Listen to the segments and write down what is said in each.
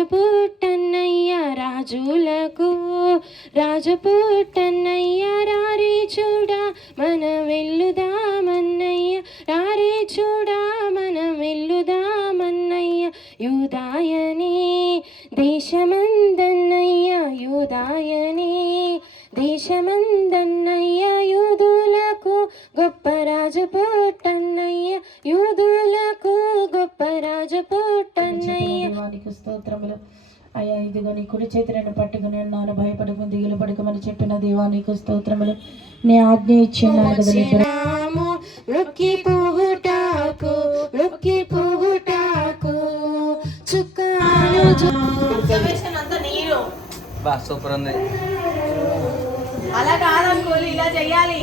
రాజపుట్టన్నయ్య రాజులకు రాజపుట్టన్నయ్య రారే చూడా మన వెళ్ళుదామన్నయ్య రారే చూడా మన వెళ్ళుదామన్నయ్య యూదాయనే దేశమందన్నయ్య యూదాయనే దేశమందన్నయ్య యూదులకు గొప్ప రాజపుట్టన్నయ్య యూదులకు గొప్ప రాజపుట్టన్నయ్య. స్తోత్రములు అయ్యా. ఇదిగో నీ కుడి చేతి రెండు పట్టుకుని ఉన్నాను, భయపడకు దిగులు పడకమని చెప్పిన దేవానికి స్తోత్రములు. నీ ఆజ్ఞ ఇచ్చిన్నాను కదా. వృక్కి పువ్వుటాకు వృక్కి పువ్వుటాకు చుక్కాలు సూపర్ ఉంది. అలా కాదనుకోలు, ఇలా చెయ్యాలి.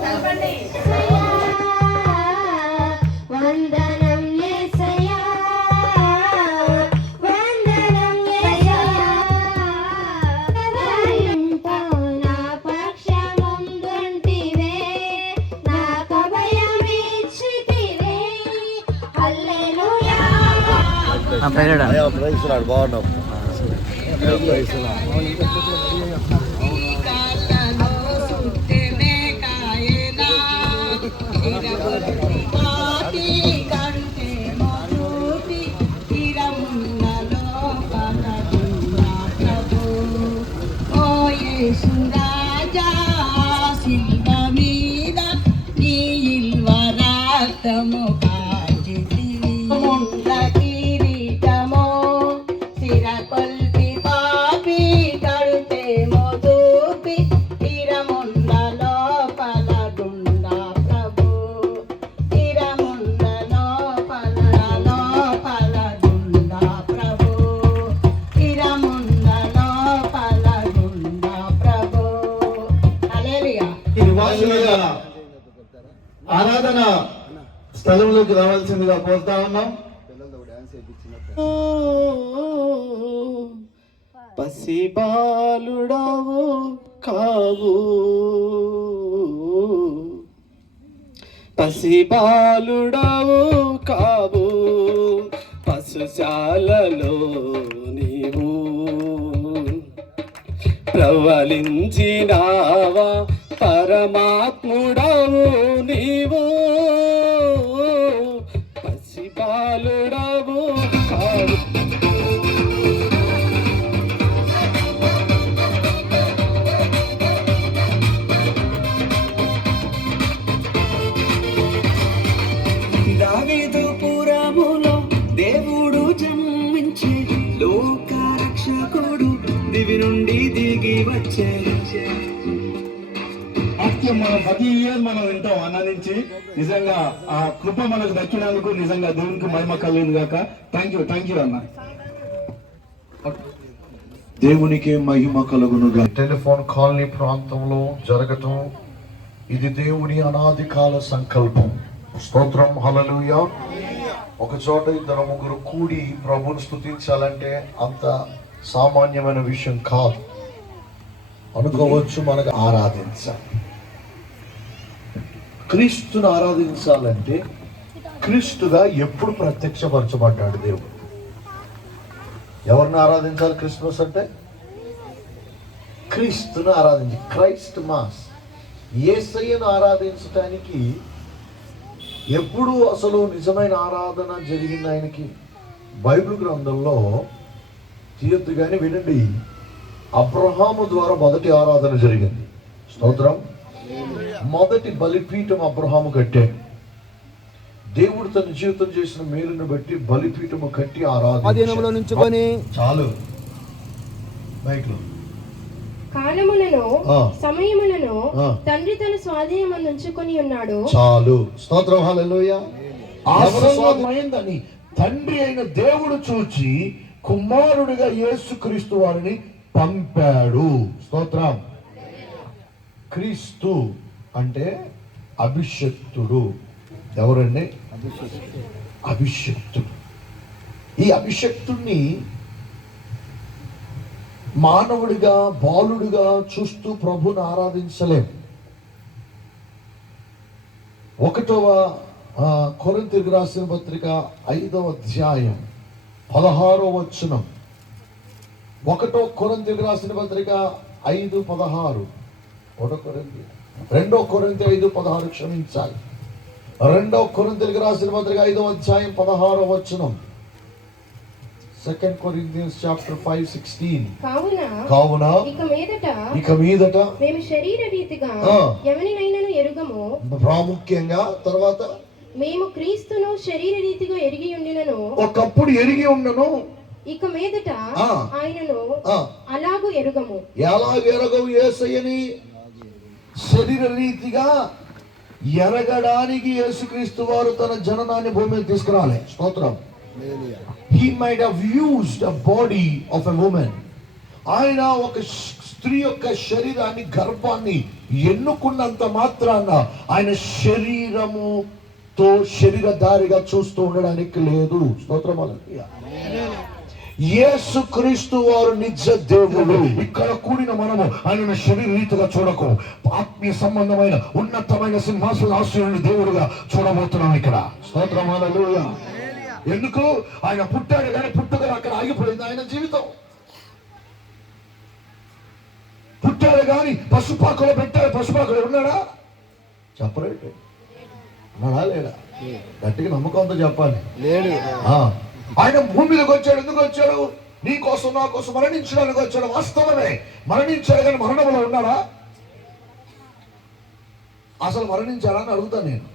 చదవండి. వందనం యేసయ్యా వందనం యేసయ్యా నా పక్షముందుంటివే నాకు అభయమిచ్చితివే హల్లెలూయా. Praise lord. బాగున్నావు. సురాజా శివ మీద నీ ఇల్వరాక్తము ముండ్ల కిరీటమో సిర కొల్పి పాపి కడుతే మోదూపి తిరముండ లోపల గుండా ప్రభు తిరముండ లోపల గుండా ప్రభు తిరముండ లోపల గుండా ప్రభు. హల్లెలూయా. ఆరాధన స్థలంలోకి రావాల్సిందిగా కోరుతా ఉన్నాం. పసిబాలుడవు కావు పసిబాలుడవు కావు పశుశాలలో నీవు ప్రవలించినావా పరమాత్ముడవు నీవు పసిబాలుడవు కావు. దావీదుపురములో దేవుడు జన్మించే లోక రక్షకుడు దివి నుండి దిగి వచ్చే. మనం ప్రతి ఇయర్ మనం వింటాం అన్న నుంచి. నిజంగా ఆ కృప మనకు దక్కినందుకు నిజంగా దేవునికి మహిమ కలిగింది గాక. థ్యాంక్ యూ అన్న. దేవునికి మహిమ కలుగునుగా. టెలిఫోన్ కాలనీ ప్రాంతంలో జరగటం ఇది దేవుని అనాది కాల సంకల్పం. స్తోత్రం. హల్లెలూయా. ఒక చోట ఇద్దరు ముగ్గురు కూడి ప్రభువును స్తుతించాలంటే అంత సామాన్యమైన విషయం కాదు అనుకోవచ్చు. మనకు ఆరాధించాలి. క్రీస్తును ఆరాధించాలంటే క్రీస్తుగా ఎప్పుడు ప్రత్యక్షపరచబడ్డాడు దేవుడు. ఎవరిని ఆరాధించాలి? క్రిస్మస్ అంటే క్రీస్తును ఆరాధించి క్రైస్ట్ మాస్ యేసయ్యను ఆరాధించటానికి ఎప్పుడు అసలు నిజమైన ఆరాధన జరిగింది ఆయనకి? బైబిల్ గ్రంథంలో తీయొద్దు కానీ వినండి. అబ్రహాము ద్వారా మొదటి ఆరాధన జరిగింది. స్తోత్రం. మొదటి బలిపీఠం అబ్రహాము కట్టాడు. దేవుడు తన జీవితం చేసిన మేలును బట్టి బలిపీఠము కట్టి ఆరాధన. చాలు బైక్లో కాలములను సమయములను తండ్రి తన స్వాధీనమందు ఉంచుకొని ఉన్నాడు. చాలు. స్తోత్రం. హల్లెలూయా. తండ్రి అయిన దేవుడు చూచి కుమారుడిగా యేసుక్రీస్తు వారిని పంపాడు. స్తోత్రం. క్రీస్తు అంటే అభిషక్తుడు. ఎవరండి? అభిషక్తుడు. ఈ అభిషక్తుడిని మానవుడిగా బాలుడిగా చూస్తూ ప్రభుని ఆరాధించలేం. 1వ కొరింథీయులకు రాసిన పత్రిక 5వ అధ్యాయం 16వ వచనం. 1వ కొరింథీయులకు రాసిన పత్రిక 5:16. 2వ కొరింథీ 5:16 క్షమించాలి. 2వ కొరింథీయులకు రాసిన పత్రిక 5వ అధ్యాయం 16వ వచనం. 2 Corinthians chapter 5:16. కావున ఇక మీదట మేము శరీర రీతిగా ఎవరినైనాను ఎరుగము. ప్రాముఖ్యంగా తర్వాత మేము క్రీస్తును శరీర రీతిగా ఎరిగి ఉండినను. ఒకప్పుడు ఎరిగి ఉన్నను, ఇక మీదట ఆయనను అలాగూ ఎరుగము. ఎలాగ ఎరగవు? యేసయ్యని శరీర రీతిగా ఎరగడానికి యేసుక్రీస్తు వారు తన జననాన్ని భూమి మీద తీసుకురాలే. స్తోత్రం. He might have used a body of a woman. ఆయన ఒక స్త్రీ యొక్క శరీరాన్ని, గర్భాన్ని ఎన్నుకున్నంత మాత్రాన ఆయన శరీరముతో శరీరధారిగా చూస్తూ ఉండడానికి లేదు. స్తోత్రం. యేసు క్రీస్తు వారు నిజ దేవుడు. ఇక్కడ కూడిన మనము ఆయన శరీర రీతిగా చూడకు, ఆత్మీయ సంబంధమైన ఉన్నతమైన సింహాసనాసీనుని దేవుడుగా చూడబోతున్నాం ఇక్కడ. స్తోత్రం. హల్లెలూయా. ఎందుకు? ఆయన పుట్టాడు కానీ పుట్టుక అక్కడ ఆగిపోయింది. ఆయన జీవితం పుట్టాడు కానీ పశుపాకలో పెట్టాడు. పశుపాకలు ఉన్నాడా? చెప్పలేదు. ఉన్నాడా లేడా? గట్టిగా నమ్మకంతో చెప్పాలి. ఆయన భూమి మీదకి వచ్చాడు. ఎందుకు వచ్చాడు? నీ కోసం నా కోసం మరణించడానికి వచ్చాడు. వాస్తవమే, మరణించాడు కానీ మరణంలో ఉన్నాడా? అసలు మరణించాడా అని అడుగుతాను నేను.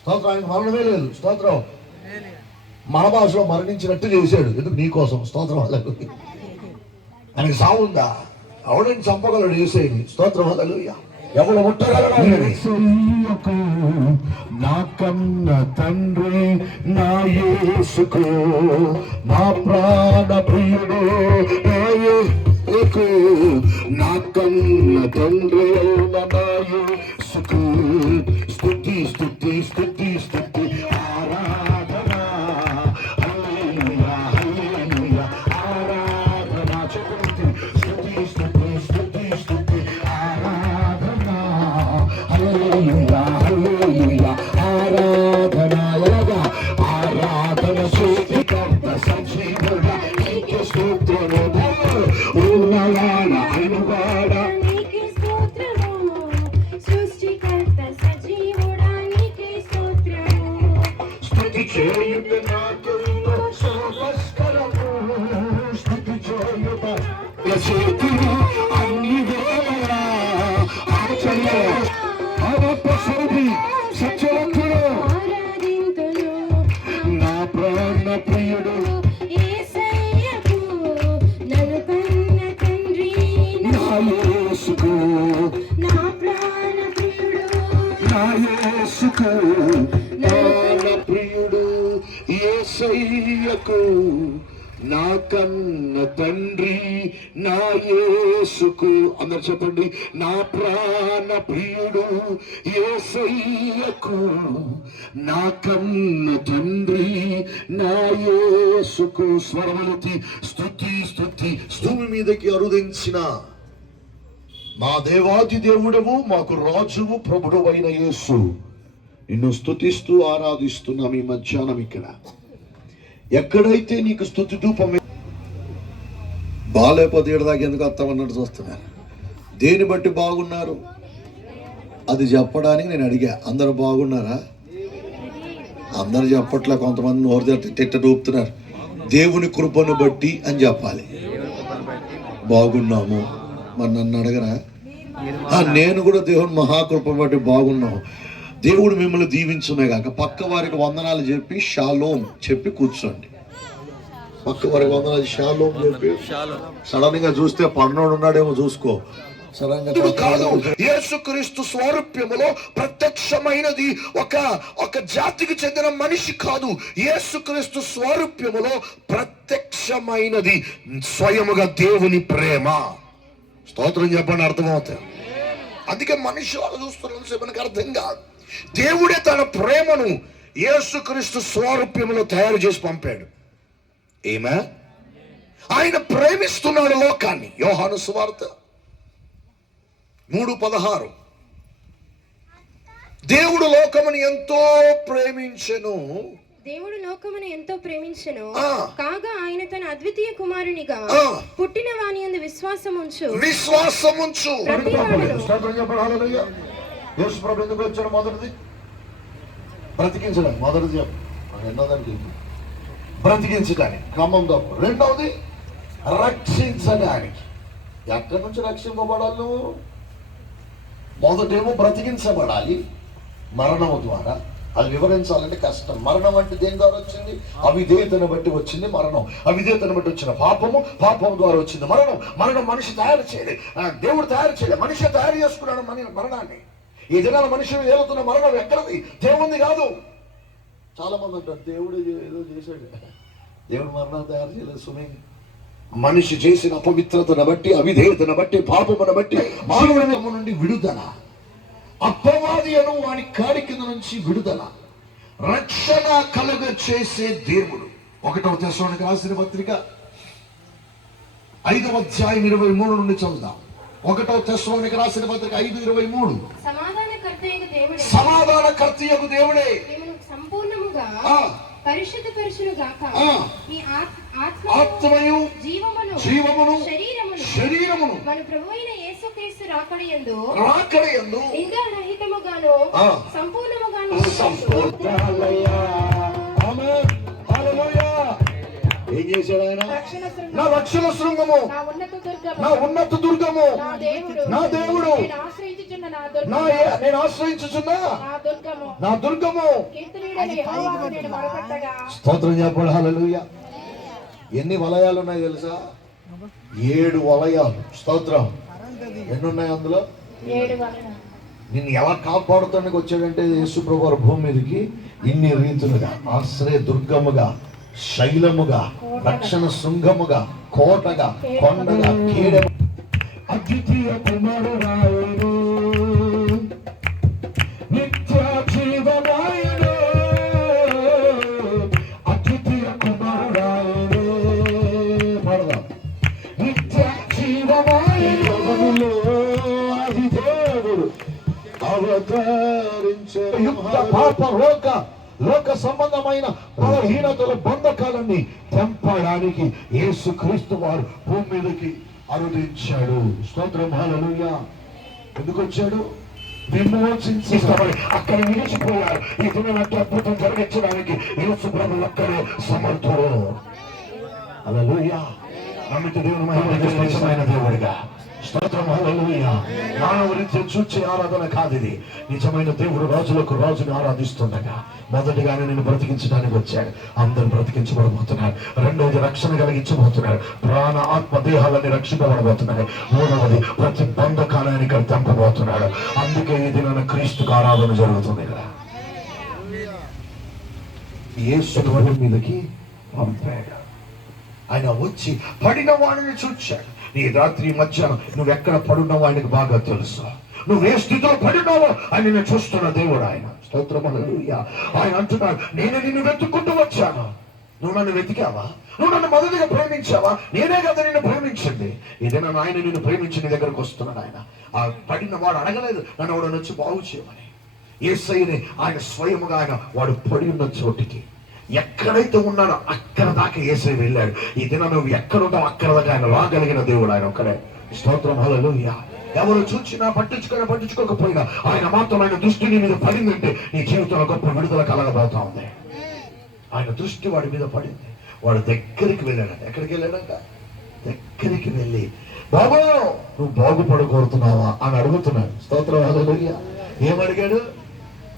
స్తోత్రం. ఆయనకు మరణమే లేదు. స్తోత్రం. మన భాషలో మరణించినట్టు చేశాడు. ఎందుకు? నీ కోసం. స్తోత్రం. ఆయనకి సావుందా? ఎవడని చంపగలడు యేసయ్యని? స్తోత్రం. హల్లెలూయా. ఎవరు ముట్టగలడు? నా కన్న తండ్రి నా యేసుకు, నా ప్రాణ ప్రియుడు నా యేసుకు, నా కన్న తండ్రి నా యేసుకు స్తుతి స్తుతి స్తుతి స్తుతి ఆరాధన. హల్లెలూయా హల్లెలూయా ఆరాధన. చెప్పండి. స్తుతి స్తుతి స్తుతి స్తుతి ఆరాధన. హల్లెలూయా హల్లెలూయా ఆరాధన. ఎలాగా? ఆరాధన సృష్టికర్త సజీవుడా నీకే స్తోత్రము. ఉన్నవాడ అయినవాడ నీకే స్తోత్రము. సృష్టికర్త సజీవుడా నీకే స్తోత్రము. స్తుతి చేయుట నాకు సర్వస్కరము. స్తుతి చేయుట చేతులు అన్ని వేళలా ఆచరణ అవపసరి సత్యవంతుడు ఆరాధింతును నా ప్రాణ ప్రియుడు యేసయ్యకు, నన్ను కన్న తండ్రి నా యేసుకు, నా ప్రాణ ప్రియుడు నా యేసుకు, ప్రాణ ప్రియుడు యేసయ్యకు, నా కన్న తండ్రి నా యేసుకు. అందరు చెప్పండి. నా ప్రాణ ప్రియుడు యేసయ్యకు, నా కన్న తండ్రి నా యేసుకు. స్వరములతి స్తుతి స్తుతి. భూమి మీదకి అరుదించిన మా దేవాది దేవుడవు, మాకు రాజువు, ప్రభుడు అయిన యేసు, నిన్ను స్తుతిస్తూ ఆరాధిస్తున్నాం ఈ మధ్యాహ్నం. ఇక్కడ ఎక్కడైతే నీకు స్తుతి ధూపం బాలేకపోతే ఏడదాకా ఎందుకు వస్తామన్నట్టు చూస్తున్నారు. దేని బట్టి బాగున్నారు అది చెప్పడానికి నేను అడిగా. అందరూ బాగున్నారా? అందరు చెప్పట్లే. కొంతమంది నోరు తిట్ట దూపుతున్నారు. దేవుని కృపను బట్టి అని చెప్పాలి. బాగున్నాము. మరి నన్ను అడగరా? నేను కూడా దేవుని మహాకృపను బట్టి బాగున్నాము. దేవుడు మిమ్మల్ని దీవించునే కాక పక్క వారికి వందనాలు చెప్పి షాలోం చెప్పి కూర్చోండి. పక్క వారికి వందనాలు షాలోం చెప్పి. సడన్ గా చూస్తే పన్నోడు ఉన్నాడేమో చూసుకో. ఇది కాదు, యేసుక్రీస్తు స్వరూప్యములో ప్రత్యక్షమైనది ఒక జాతికి చెందిన మనిషి కాదు. యేసుక్రీస్తు స్వరూప్యములో ప్రత్యక్షమైనది స్వయముగా దేవుని ప్రేమ. స్తోత్రం చెప్పండి, అర్థమవుతాయి. అందుకే మనిషి వాళ్ళు చూస్తున్న మనకు అర్థం కాదు. దేవుడే తన ప్రేమను యేసుక్రీస్తు స్వరూప్యములో తయారు చేసి పంపాడు. ఏమే ఆయన ప్రేమిస్తున్నాడు లోకాన్ని. యోహాను సువార్త 3:16 దేవుడు లోకమును ఎంతో ప్రేమించెను. దేవుడు లోకమును ఎంతో ప్రేమించెను కాగా ఆయన తన అద్వితీయ కుమారునిగా పుట్టిన వాని యందు విశ్వాసముంచు. యేసు ప్రభు ఎందుకు వచ్చాడు? మొదటిది బ్రతికించడానికి. మొదటిది ఎన్నోదానికి బ్రతికించడానికి క్రమం తప్పు. రెండవది రక్షించడానికి. ఎక్కడి నుంచి రక్షింపబడాలి నువ్వు? మొదటేమో బ్రతికించబడాలి మరణము ద్వారా. అది వివరించాలంటే కష్టం. మరణం అంటే దేని ద్వారా వచ్చింది? అవిధేయతను బట్టి వచ్చింది మరణం. అవిధేయతను బట్టి వచ్చిన పాపము, పాపం ద్వారా వచ్చింది మరణం. మరణం మనిషి తయారు చేయలేదు, దేవుడు తయారు చేయలేదు, మనిషి తయారు చేసుకున్నాడు మరణాన్ని. ఈ దినాల మనిషి ఏలుతున్న మరణం ఎక్కడది? దేవుంది కాదు. చాలా మంది అంటారు దేవుడు ఏదో చేశాడు. దేవుడు మరణాన్ని తయారు చేయలేదు సుమే. మనిషి చేసిన అపవిత్రతను బట్టి, అవిధేయతను బట్టి, పాపమును బట్టి మానవుని నుండి విడుదల, అపవాది అను వాని కాడి కింద నుంచి విడుదల, రక్షణ కలుగ చేసే దేవుడు. 1వ తెస్సలోనికీయులకు రాసిన పత్రిక 5వ అధ్యాయం 23 నుండి చదువుదాం. 1వ తెస్సలోనికీయులకు రాసిన పత్రిక 5:23. సమాధానకర్తయగు దేవుడే సంపూర్ణముగా పరిశుద్ధపరచును గాక. మీ ఆత్మయు జీవమును శరీరమును మన ప్రభువైన యేసుక్రీస్తు రాకడయందు నిందారహితముగాను సంపూర్ణముగాను. ఏం చేశాడు ఆయన? నా రక్షణ శృంగము, నా ఉన్నత దుర్గము, నా దేవుడు, నేను ఆశ్రయించుచున్న నా దుర్గము. స్తోత్రం చెప్పండి, హల్లెలూయా. ఎన్ని వలయాలు ఉన్నాయి తెలుసా? 7 వలయాలు. స్తోత్రం. ఎన్ని ఉన్నాయి అందులో? 7 వలయాలు. నిన్ను ఎలా కాపాడుతానికి వచ్చాడంటే యేసుప్రభు వారు భూమి మీదకి ఇన్ని రీతులుగా ఆశ్రయ దుర్గముగా, శైలముగా, రక్షణ శృంగముగా, కోటగా, కొండగా, కీడ. అద్వితీయ కుమారుడాయను, నిత్య జీవమాయను, అద్వితీయ కుమారుడాయను. పడదాం. నిత్య జీవమాయను అది దేవుడు అవతరించే. యుక్త పాప లోక సంబంధమైన బలహీనతల బంధకాలన్నీ తెంపడానికి యేసుక్రీస్తు వారు భూమి మీదకి అరుదించాడు. స్తోత్రం, హల్లెలూయా. ఎందుకు వచ్చాడు? విమోచించబడి అక్కడ నిలిచిపోయారు. ఈ దినానికి అద్భుతం జరిగించడానికి యేసు ప్రభు ఒక్కడే సమర్థుడు. హల్లెలూయా. నమ్మితే దేవుని మహిమ దేవుడిగా. స్తోత్రం, హల్లెలూయా. మానవుడితో చూచే ఆరాధన కాదు ఇది. నిజమైన దేవుడు రాజులకు రాజుని ఆరాధిస్తుండగా మొదటిగానే నేను బ్రతికించడానికి వచ్చాడు. అందరూ బ్రతికించబడబోతున్నారు. రెండవది రక్షణ కలిగించబోతున్నారు. ప్రాణ ఆత్మ దేహాలన్నీ రక్షింపబడబోతున్నాయి. మూడవది ప్రతి బంధకాలాన్ని తెంపబోతున్నాడు. అందుకే ఈ దినాన క్రీస్తుకు ఆరాధన జరుగుతుంది కదా. యేసు మీదకి పంపాడు. ఆయన వచ్చి పడిన వాడిని చూచాడు. నీ రాత్రి మధ్యాహ్నం నువ్వు ఎక్కడ పడున్నావో ఆయనకు బాగా తెలుసు. నువ్వు ఏ స్థితిలో పడినావో ఆయన నేను చూస్తున్న దేవుడు ఆయన. స్తోత్రం, హల్లెలూయా. ఆయన అంటున్నాడు, నేను నిన్ను వెతుక్కుంటూ వచ్చాను. నువ్వు నన్ను వెతికావా? నువ్వు నన్ను మొదటిగా ప్రేమించావా? నేనే కదా నిన్ను ప్రేమించింది. ఇదేనా ఆయన నిన్ను ప్రేమించి నీ దగ్గరకు వస్తున్నాడు. ఆయన ఆ పడిన వాడు అడగలేదు నన్ను వాడు వచ్చి బాగు చేయమని. యేసయ్యని ఆయన స్వయముగా ఆయన వాడు పడి ఉన్న చోటికి ఎక్కడైతే ఉన్నాడో అక్కడ దాకా యేసయ్య వెళ్ళాడు. ఈ దినం నువ్వు ఎక్కడుంటావు అక్కడ దాకా ఆయన రాగలిగిన దేవుడు ఆయన ఒక్కడే. స్తోత్రం, హల్లెలూయా. ఎవరు చూసినా పట్టించుకోకపోయినా ఆయన మాత్రం ఆయన దృష్టి నీ మీద పడిందంటే నీ జీవితంలో గొప్ప విడుదల కలగబోతా ఉంది. ఆయన దృష్టి వాడి మీద పడింది. వాడు దగ్గరికి వెళ్ళాడంట. ఎక్కడికి వెళ్ళాడంట? దగ్గరికి వెళ్ళి, బాబు నువ్వు బాగుపడగోరుతున్నావా అని అడుగుతున్నాడు. స్తోత్రం, హల్లెలూయా. ఏమడిగాడు?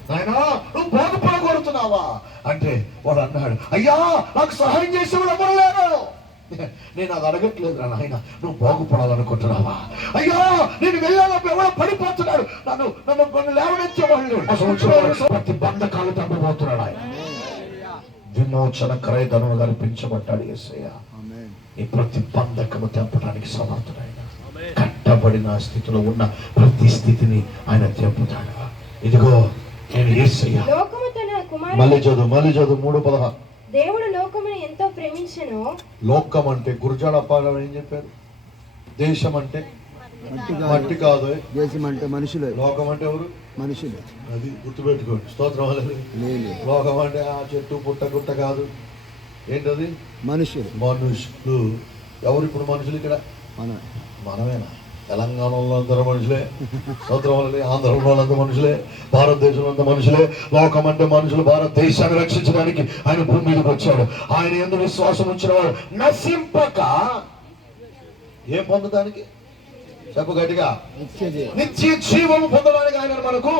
నాయనా నువ్వు బాగుపడగోరుతున్నావా అంటే వాడు అన్నాడు, అయ్యా నాకు సహాయం చేసేవాడు ఎవరు లేరు. నేను అది అడగట్లేదు రా నాయన, నువ్వు బాగుపడాలనుకుంటున్నావా? అయ్యో నేను వెళ్ళాలప్పుడు ఎవరో పడిపోతున్నాడు, నన్ను లేవనెచ్చేవాళ్ళు ప్రతి బంధకాలు తగ్గిపోతున్నాడు ఆయన. విమోచన క్రయధనముగా అర్పించబడ్డాడు యేసయ్య. ఈ ప్రతి బంధకము తెంపడానికి సమర్థుడైన, కట్టబడిన స్థితిలో ఉన్న ప్రతి స్థితిని ఆయన తెంపుతాడు. ఇదిగో నేను యేసయ్య. లోకము తన కుమారుని మళ్ళీ చదువు 3:16. దేవుడు లోకమును ఎంతో ప్రేమించెను. లోకం అంటే గురజాడ అప్పారావు ఏం చెప్పారు? దేశం అంటే మట్టి కాదు, దేశం అంటే మనుషులే. లోకం అంటే ఎవరు? మనుషులే. అది గుర్తుపెట్టుకోండి. స్తోత్రం హల్లెలూయా. లోకం అంటే ఆ చెట్టు పుట్ట గుట్ట కాదు. ఏంటది? మనుషులు. మనుషులు ఎవరు ఇప్పుడు మనుషులు? ఇక్కడ మనమేనా? తెలంగాణలో అందరూ మనుషులే, స్తోత్రం హల్లెలూయా. ఆంధ్రలో వాళ్ళంతా మనుషులే, భారతదేశంలో అంతా మనుషులే. లోకం అంటే మనుషులు. భారతదేశాన్ని రక్షించడానికి ఆయన భూమి మీదకి వచ్చాడు. ఆయన ఎందుకు విశ్వాసం ఉంచిన వాడు నశింపక ఏం పొందడానికి? చెప్పు గట్టిగా. నిత్య జీవము పొందడానికి ఆయన మనకు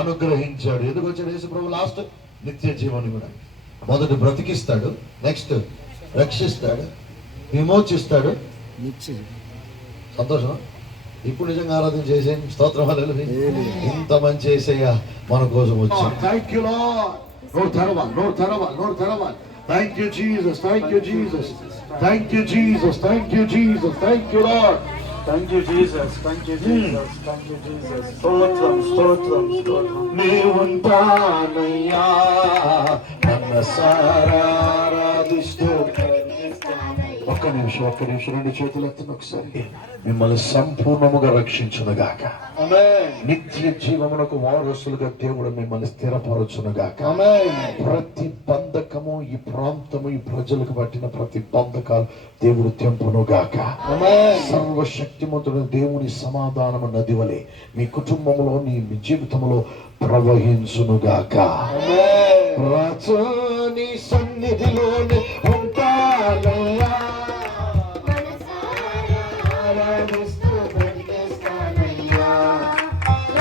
అనుగ్రహించాడు. ఎందుకు వచ్చాడు యేసు ప్రభు? లాస్ట్ నిత్య జీవాన్ని కూడా. మొదటి బ్రతికిస్తాడు, నెక్స్ట్ రక్షిస్తాడు, విమోచిస్తాడు. సంతోషం. ఇప్పుడు నిజంగా ఆరాధన చేసేయండి. స్తోత్రం హల్లెలూయా. ఇంత మంచి యేసయ్య మన కోసం వచ్చాడు. Thank you lord. నోరు తెరవాలి. Thank you Jesus, thank you Jesus, thank you Jesus, thank you Jesus, thank you lord. Thank you Jesus, thank you Jesus, thank you Jesus. స్తోత్రం. నీవుంటానయ్యా మనసారా ఆరాధిస్తూ. ఒక్క నిమిషం 2 చేతులు ఎత్తున ఒకసారి. మిమ్మల్ని సంపూర్ణముగా రక్షించునుగాక. నిత్య జీవమునకు వారసులుగా దేవుడు మిమ్మల్ని స్థిరపరచునుగాక. ప్రతి బంధకము, ఈ ప్రాంతము, ఈ ప్రజలకు పట్టిన ప్రతి బంధకాలు దేవుడు తెంపునుగాక. సర్వశక్తిమంతుడు దేవుని సమాధానము నది వలె మీ కుటుంబంలో, నీ జీవితంలో ప్రవహించునుగాక. రాజాని సన్నిధిలోనే ఉంటానయ్యా,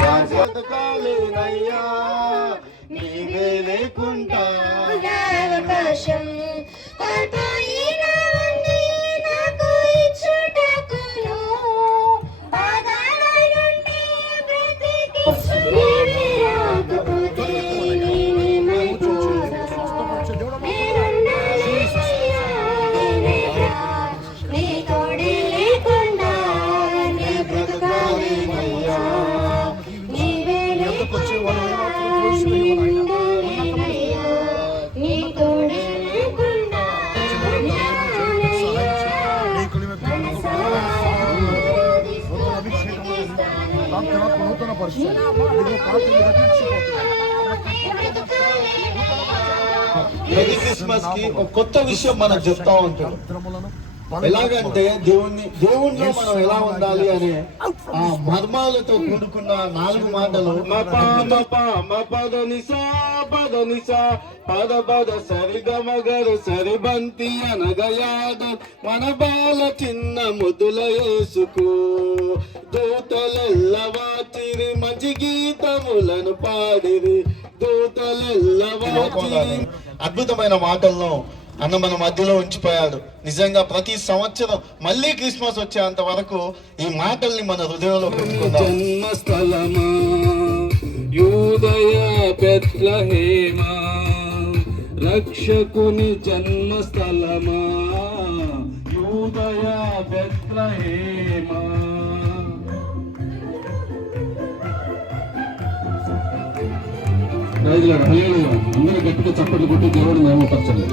రాజకాలేనయ్యా, నీవే లేకుండా అవకాశం నాకు ఇచ్చుటకును బాధల నుండి బ్రతికించు. రాకపోతే నీ తోడే లేకుండా నీ బ్రతకాలేనయ్యా, నీవే లేకుండా నీ తోడే లేకుండా ప్రతి క్రిస్మస్ కి ఒక కొత్త విషయం మనం చెప్తా ఉంటాం. ఎలాగంటే దేవుణ్ణిలో మనం ఎలా ఉండాలి అనే ఆ మర్మాలతో కూడుకున్న 4 మాటలు. పద సరిగమగరు సరిబంతి అనగయాదు మన బాల చిన్న ముదుల యేసుకు దూతలెల్ల వాచిరి మంచి గీతములను పాడిరి. దూతలెల్ల వాచిరి. అద్భుతమైన మాటలను అన్న మన మధ్యలో ఉంచిపోయాడు. నిజంగా ప్రతి సంవత్సరం మళ్ళీ క్రిస్మస్ వచ్చేంత వరకు ఈ మాటల్ని మన హృదయంలో పెట్టుకుందాం. జన్మస్థలమా యూదయ బెత్లెహేమా, రక్షకుని జన్మస్థలమా యూదయ బెత్లెహేమా. అందరూ గట్టిగా చప్పట్లు కొట్టి దేవుడిని మహిమపరచండి.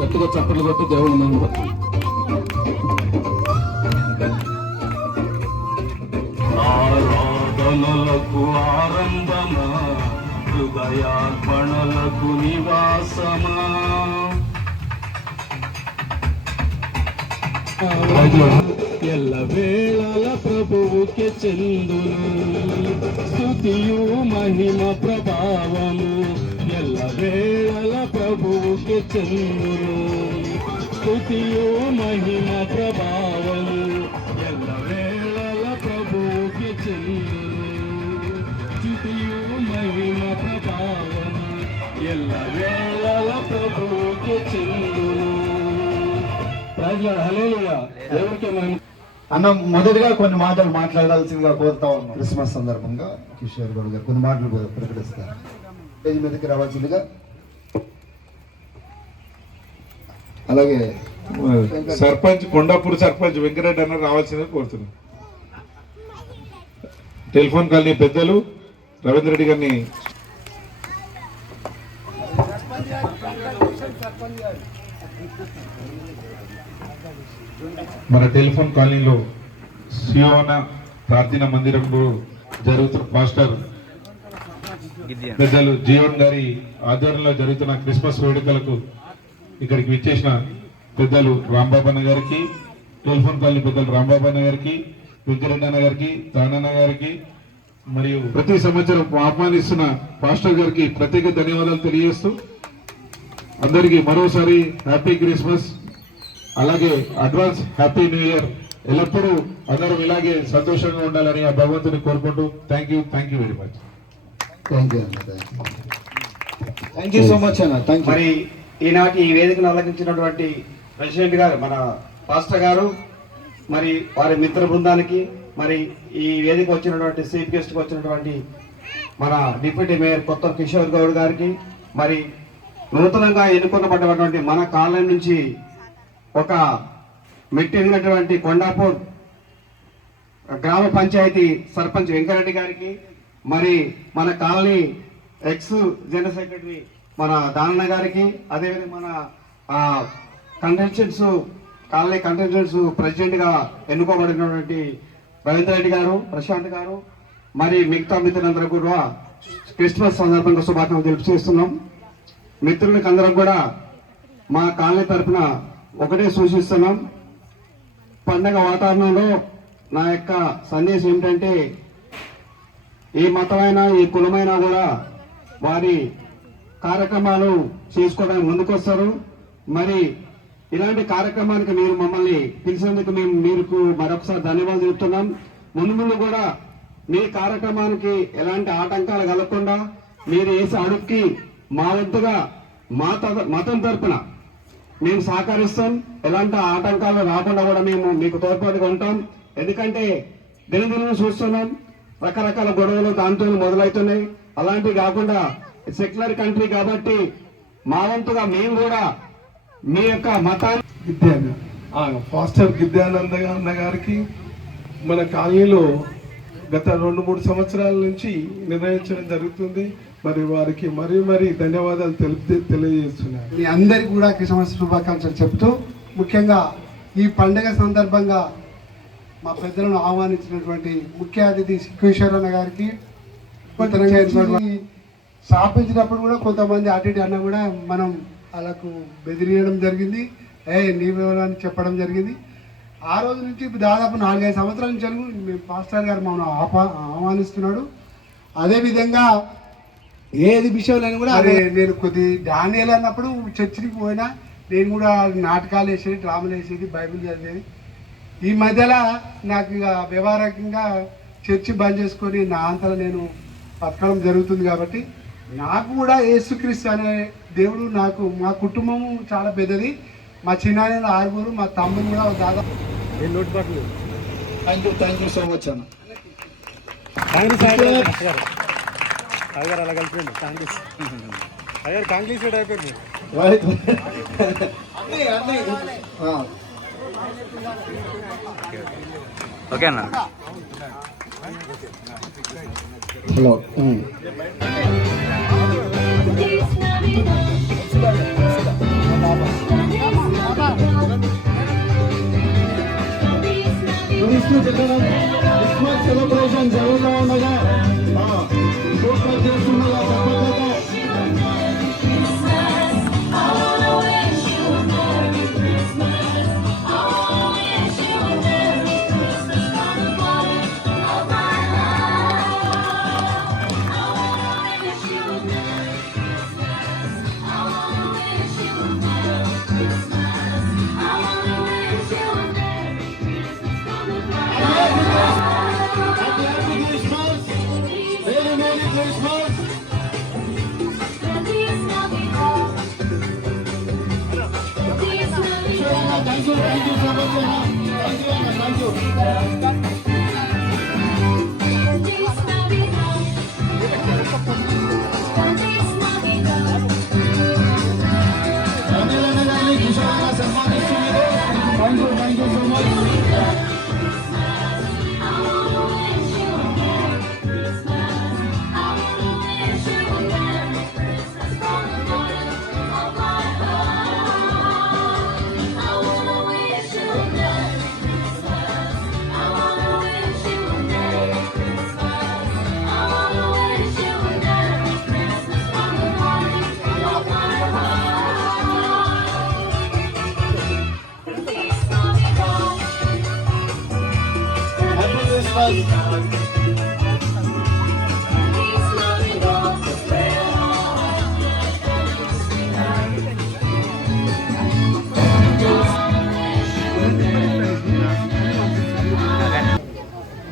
గట్టిగా చప్పట్లు కొట్టి దేవుడిని మహిమపరచండి. ఆరాధనలకు ఆరంభమా, హృదయార్పణలకు నివాసమా. ఎల్ల వేళల ప్రభువుకే చెందును స్తుతియు మహిమ ప్రభావము. ఎల్ల వేళల ప్రభువుకే చెందును స్తుతియు మహిమ ప్రభావము. ఎల్ల వేళల ప్రభువుకే చెందును స్తుతియు మహిమ ప్రభావము. ఎల్ల వేళల ప్రభువుకే చెందును హల్లెలూయా. దేవుడికే మహిమ. అన్న మొదటిగా కొన్ని మాటలు మాట్లాడాల్సిందిగా కోరుతా ఉన్నాం. క్రిస్మస్ సందర్భంగా కిషోర్ గౌడ్ గారు కొన్ని మాటలు ప్రకటిస్తారు. స్టేజ్ మీదకి రావాల్సిందిగా. అలాగే సర్పంచ్ కొండాపూర్ సర్పంచ్ వెంకరెడ్డి అన్న రావాల్సిందని కోరుతున్నాను. టెలిఫోన్ కాలనీ పెద్దలు రవీంద్ర రెడ్డి గారిని మన టెలిఫోన్ కాలనీలో సియోన ప్రార్థన మందిరంలో జరుగుతున్న పాస్టర్ పెద్దలు జీవన్ గారి ఆధ్వర్యంలో జరుగుతున్న క్రిస్మస్ వేడుకలకు ఇక్కడికి విచ్చేసిన పెద్దలు రాంబాబన్న గారికి, టెలిఫోన్ కాలనీ పెద్దలు రాంబాబన్న గారికి, వెంకరెడ్డి అన్న గారికి, తానన్న గారికి మరియు ప్రతి సంవత్సరం ఆహ్వానిస్తున్న పాస్టర్ గారికి ప్రత్యేక ధన్యవాదాలు తెలియజేస్తూ అందరికీ మరోసారి హ్యాపీ క్రిస్మస్, అలాగే అడ్వాన్స్ హ్యాపీ న్యూ ఇయర్. ఎల్లప్పుడూ అందరం ఇలాగే సంతోషంగా ఉండాలని ఆ భగవంతుని కోరుకుంటూ thank you very much. Thank you so much అన్న. Thank you. మరి ఈనాటి ఈ వేదికను అలంకరించినటువంటి ప్రెసిడెంట్ గారు మన పాస్టర్ గారు, మరి వారి మిత్ర బృందానికి, మరి ఈ వేదిక వచ్చినటువంటి చీఫ్ గెస్ట్ కు వచ్చినటువంటి మన డిప్యూటీ మేయర్ కొత్త కిషోర్ గౌడ్ గారికి, మరి నూతనంగా ఎన్నుకొనబడ్డటువంటి మన కాలనీ నుంచి ఒక మెట్టెదిగినటువంటి కొండాపూర్ గ్రామ పంచాయతీ సర్పంచ్ వెంకరెడ్డి గారికి, మరి మన కాలనీ ఎక్స్ జనరల్ సెక్రటరీ మన దానన్న గారికి, అదేవిధంగా మన కంటెన్షన్స్ కాలనీ కంటెన్షన్స్ ప్రెసిడెంట్ గా ఎన్నుకోబడినటువంటి రవీంద్ర రెడ్డి గారు, ప్రశాంత్ గారు, మరి మిగతా మిత్రులందరూ కూడా క్రిస్మస్ సందర్భంగా శుభాకాంక్షలు తెలియజేస్తున్నాం. మిత్రులకు అందరం కూడా మా కాలనీ తరఫున ఒకటే సూచిస్తున్నాం. పండగ వాతావరణంలో నా యొక్క సందేశం ఏమిటంటే, ఏ మతమైనా ఏ కులమైనా కూడా వారి కార్యక్రమాలు చేసుకోవడానికి ముందుకొస్తారు. మరి ఇలాంటి కార్యక్రమానికి మీరు మమ్మల్ని పిలిచినందుకు మేము మీకు మరొకసారి ధన్యవాదాలు చెప్తున్నాం. ముందు కూడా మీ కార్యక్రమానికి ఎలాంటి ఆటంకాలు కలగకుండా మీరు వేసే అడుగుకి మా వంతుగా మతం తరపున మేము సహకరిస్తాం. ఎలాంటి ఆటంకాలు రాకుండా కూడా మేము మీకు తోడ్పాటుగా ఉంటాం. ఎందుకంటే దినదినం చూస్తున్నాం రకరకాల గొడవలు దాంతో మొదలవుతున్నాయి. అలాంటివి కాకుండా సెక్యులర్ కంట్రీ కాబట్టి మా వంతుగా మేము కూడా మీ యొక్క మతాన్ని ఫాస్టర్ గిద్యానంద అన్న గారికి మన కాలనీలో గత 2-3 సంవత్సరాల నుంచి నిర్ణయించడం జరుగుతుంది. మరి వారికి మరీ ధన్యవాదాలు తెలియజేస్తున్నాను. మీ అందరికీ కూడా క్రిస్మస్ శుభాకాంక్షలు చెప్తూ, ముఖ్యంగా ఈ పండుగ సందర్భంగా మా పెద్దలను ఆహ్వానించినటువంటి ముఖ్య అతిథి కిషోర్ అన్న గారికి, స్థాపించినప్పుడు కూడా కొంతమంది అటు ఇటు అన్న కూడా మనం వాళ్ళకు బెదిరియడం జరిగింది, నీవెవరని చెప్పడం జరిగింది. ఆ రోజు నుంచి దాదాపు 4-5 సంవత్సరాల నుంచి మేము పాస్టర్ గారు మమ్మల్ని ఆహ్వానిస్తున్నాడు. అదేవిధంగా ఏది విషయంలో కూడా నేను కొద్ది డానియల్ అన్నప్పుడు చర్చికి పోయినా నేను కూడా నాటకాలు వేసేది, డ్రామాలు వేసేది, బైబిల్ చదివేది. ఈ మధ్యలో నాకు ఇక వ్యవహారికంగా చర్చి బంద్ చేసుకొని నా అంతలో నేను బతకడం జరుగుతుంది. కాబట్టి నాకు కూడా యేసుక్రీస్తు అనే దేవుడు, నాకు మా కుటుంబం చాలా పెద్దది. మా చిన్నాయనలు 6, మా తమ్ముడు కూడా దాదాపు. థ్యాంక్ యూ సో మచ్ అన్న. అలా కలిపండి కాంగ్రెస్ అయిపోయింది. ఓకే అన్న. హలో. క్రిస్మస్ సెలబ్రేషన్ జరుగుతూ ఉండగా సూపర్ చేస్తుండగా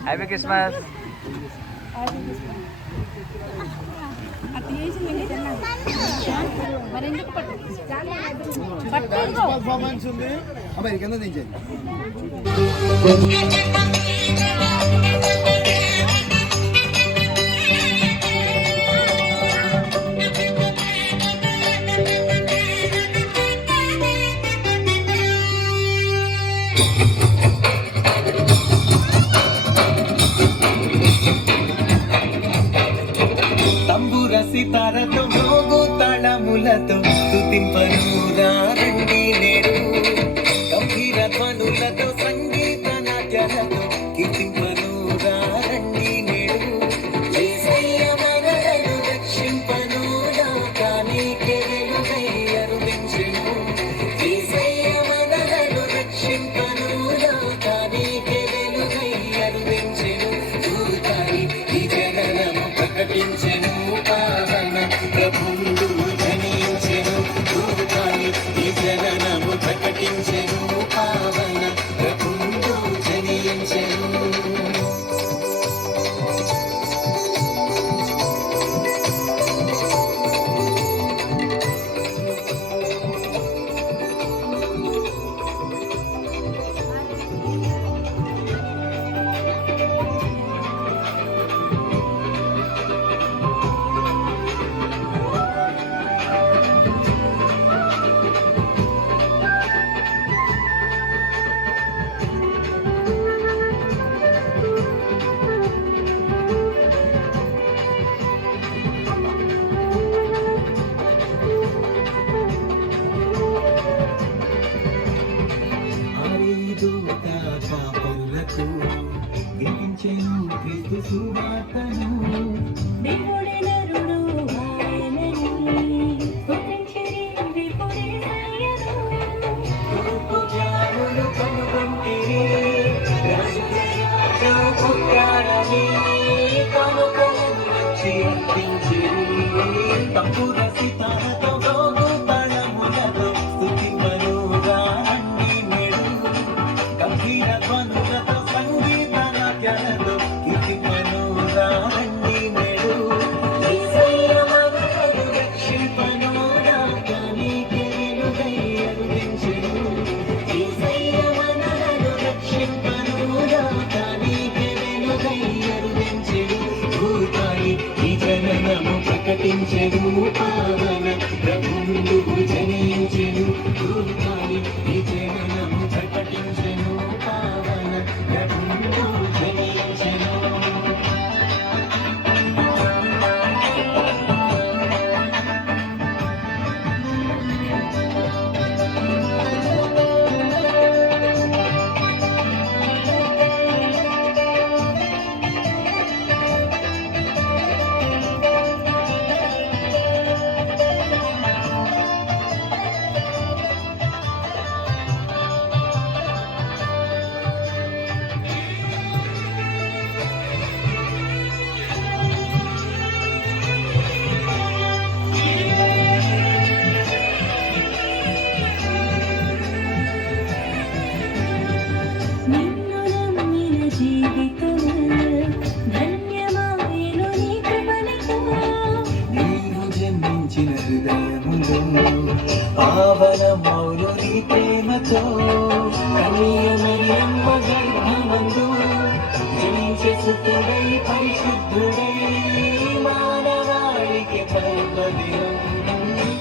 హ్యాపీ క్రిస్మస్. పర్ఫార్మెన్స్ ఉంది అమ్మాయి కింద దించేది. తంబుర సితారతో మోగు తాళములతో స్తుతింపను రండి నేడు, గంభీర ధ్వనులతో సంగీత నాట్యాలతో కీర్తింపను రండి నేడు. యేసయ్య మనలను రక్షింపను లోకానికి వెలుగై అరుదించెను. యేసయ్య మనలను రక్షింపను లోకానికి వెలుగై అరుదించెను. దూతాయి ఈ జననము ప్రకటించెను, పావన ప్రభువుడు జనించెను. దూతాయి ఈ జననము ప్రకటించెను, పావన ప్రభువుడు జనించెను. క్రీస్తు సువార్తను దేవుడి నరుడు ఆయనని స్తుతించిరి విపురీతయను. తూర్పు జాములు కనుగొంటిరి రాజు పుట్టాడని కనుకొని వచ్చి అర్పించిరి. తంబుర సితారతో మోగు తాళములతో స్తుతింపను రండి నేడు, గంభీర ధ్వనులతో సంగీత నాట్యాలతో కీర్తింపను రండి నేడు. యేసయ్య మనలను రక్షింపను లోకానికి వెలుగై అరుదించెను. యేసయ్య మనలను రక్షింపను లోకానికి వెలుగై అరుదించెను. భూతాయి ఈ జననము ప్రకటించెను, పావన ప్రభువుడు జనించెను. భూతాయి ఈ జననము ప్రకటించెను, పావన ప్రభువుడు జనించెను. పావన మౌలు నీ ప్రేమతో కన్య మరియమ్మ సుతుడై పరిశుద్ధుడై మానవాళికి పర్వదినం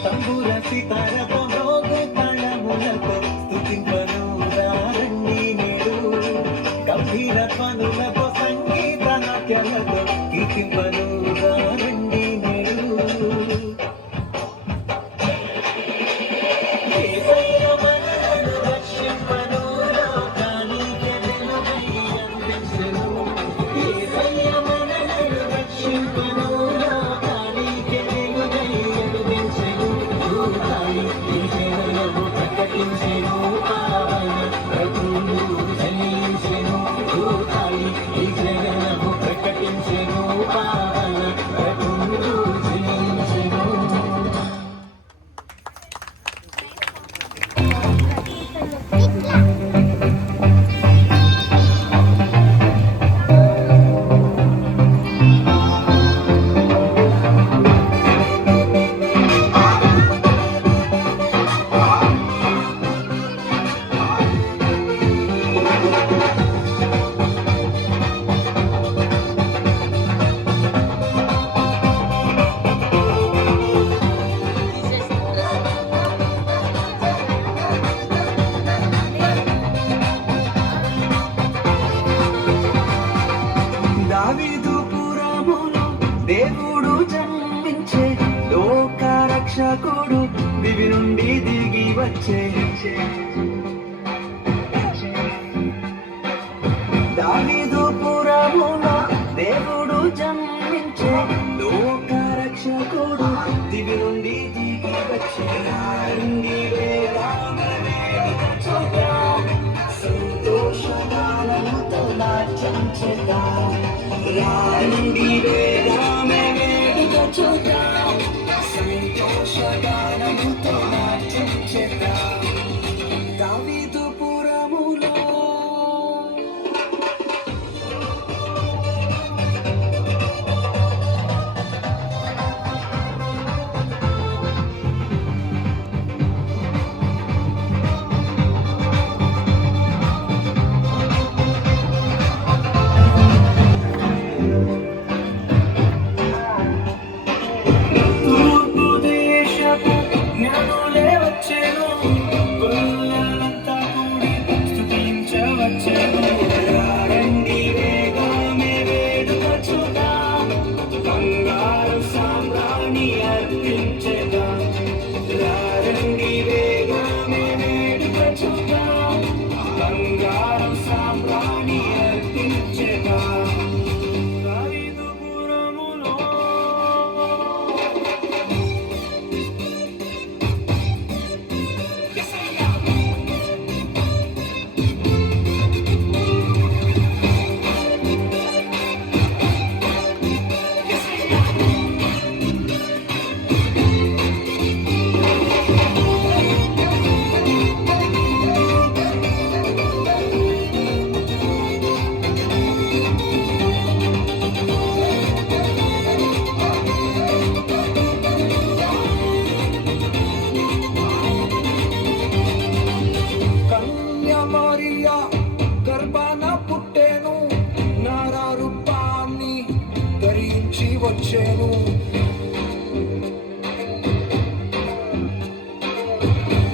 తంబుర సితారతో మోగు తాళములతో స్తుతింపను రండి నేడు గంభీర ధ్వనులతో సంగీత నాట్యాలతో కీర్తింపను రండి నేడు యేసయ్య మనలను రక్షింపను లోకానికి వెలుగై అందించెను యేసయ్య మనలను రక్షింపను లోకానికి వెలుగై అందించెను దూతాయి ఈ సేవలను ప్రకటించెను పావన ప్రభువు జనించెను దూతాయి ఈ సేవలను ప్రకటించెను పావన ప్రభువు జనించెను. దావీదు పురములో దేవుడు జన్మించే లోక రక్షకుడు దివి నుండి దిగి వచ్చే దావీదు పురములో దేవుడు జన్మించే లోక రక్షకుడు దివి నుండి దిగి వచ్చే రండి వేగానమే చూద్దాం సంతోషగానముతో నాట్యం చేద్దాం రండి వేగామే వేడుక చూద్దాం సంతోషగానముతో నాట్యం చేద్దాం దావీదు పురములో తూర్పు దేశపు జ్ఞానులే వచ్చెను గొల్లలంతా కూడి స్తుతించవచ్చెను రండి వేగామే వేడుక చూద్దాం బంగారు సాంబ్రాణి అర్పించెదాం రండి వేగామే వేడుక చూద్దాం బంగారు సాంబ్రాణి అర్పించెదాం దావీదు పురములో కన్య మరియా గర్భాన పుట్టెను నర రూపాన్ని ధరించి వచ్చెను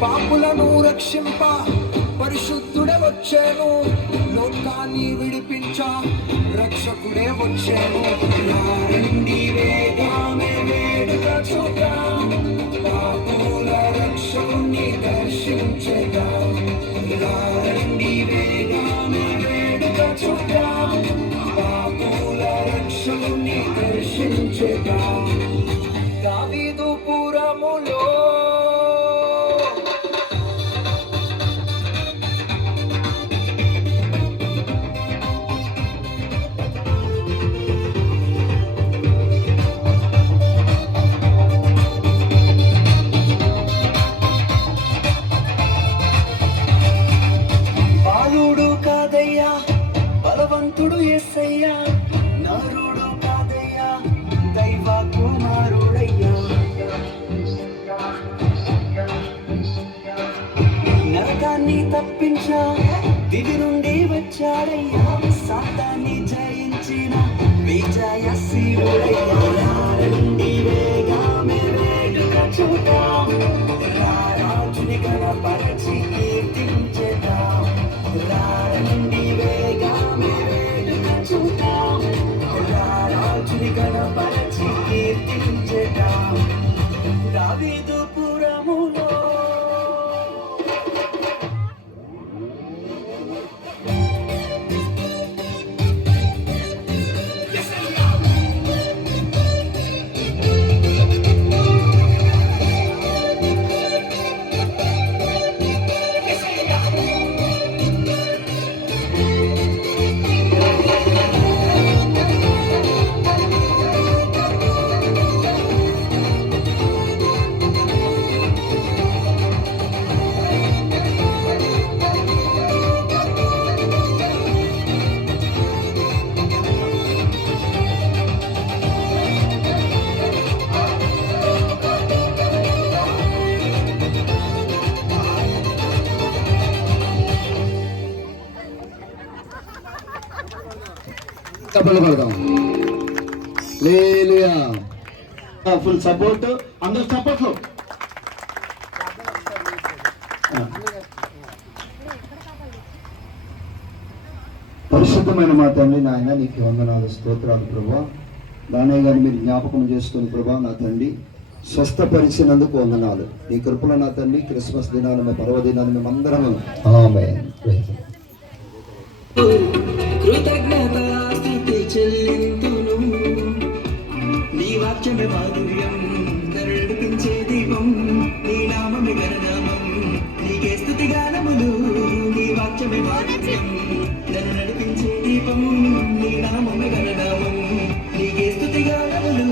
పాపులను రక్షింప పరిశుద్ధుడే వచ్చెను లోకాన్ని విడిపించ రక్షకుడే వచ్చెను రండి వేగామే వేడుక చూద్దాం పాపుల రక్షకుని దర్శించేద్దాం రండి వేగామే వేడుక చూద్దాం పాపుల రక్షకుని దర్శించేద్దాం దావీదు పురములో బాలుడు కాదయ్యా బలవంతుడు యేసయ్యా నరుడు కాదయ్యా దైవ కుమారుడయ్యా నరకాన్ని తప్పించా దివి నుండి వచ్చాడయ్యా సాతాన్ని జయించిన జయశీలుడయ్యా రండి వేగమే వేడుక చూద్దాం రారాజుని గణపరచి కీర్తించేద్దాం రండి వేగమే వేడుక చూద్దాం రారాజుని గణపరచి కీర్తించేద్దాం దావీదుపురములో చప్పట్లు కొడదాం. హల్లెలూయా. ఫుల్ సపోర్ట్ అందరు చప్పట్లు. పరిశుద్ధమైన మా తండ్రి నాయన నీకు వందనాలు స్తోత్రాలు ప్రభా. దానయ్య గారిని మీరు జ్ఞాపకం చేసుకుని ప్రభా నా తండ్రి స్వస్థపరిచినందుకు వందనాలు. నీ కృపలో నా తండ్రి క్రిస్మస్ దినాలు మీ పర్వదినాలు మేమందరం ఆమేన్. కృతజ్ఞతాస్తుతి చెల్లింతును నీ వాక్యమే మాధుర్యం నడిపించే దీపం నీ నామమే గణనామం నీకే స్తుతి గానములు నీ వాక్యమే మాధుర్యం నన్ను నడిపించే దీపం నీ నామమే గణనామం నీకే స్తుతి గానములు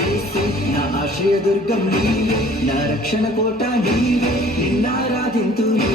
యేసు నా ఆశ్రయదుర్గం నీవే నా రక్షణ కోట నీవే నిన్నారాధింతును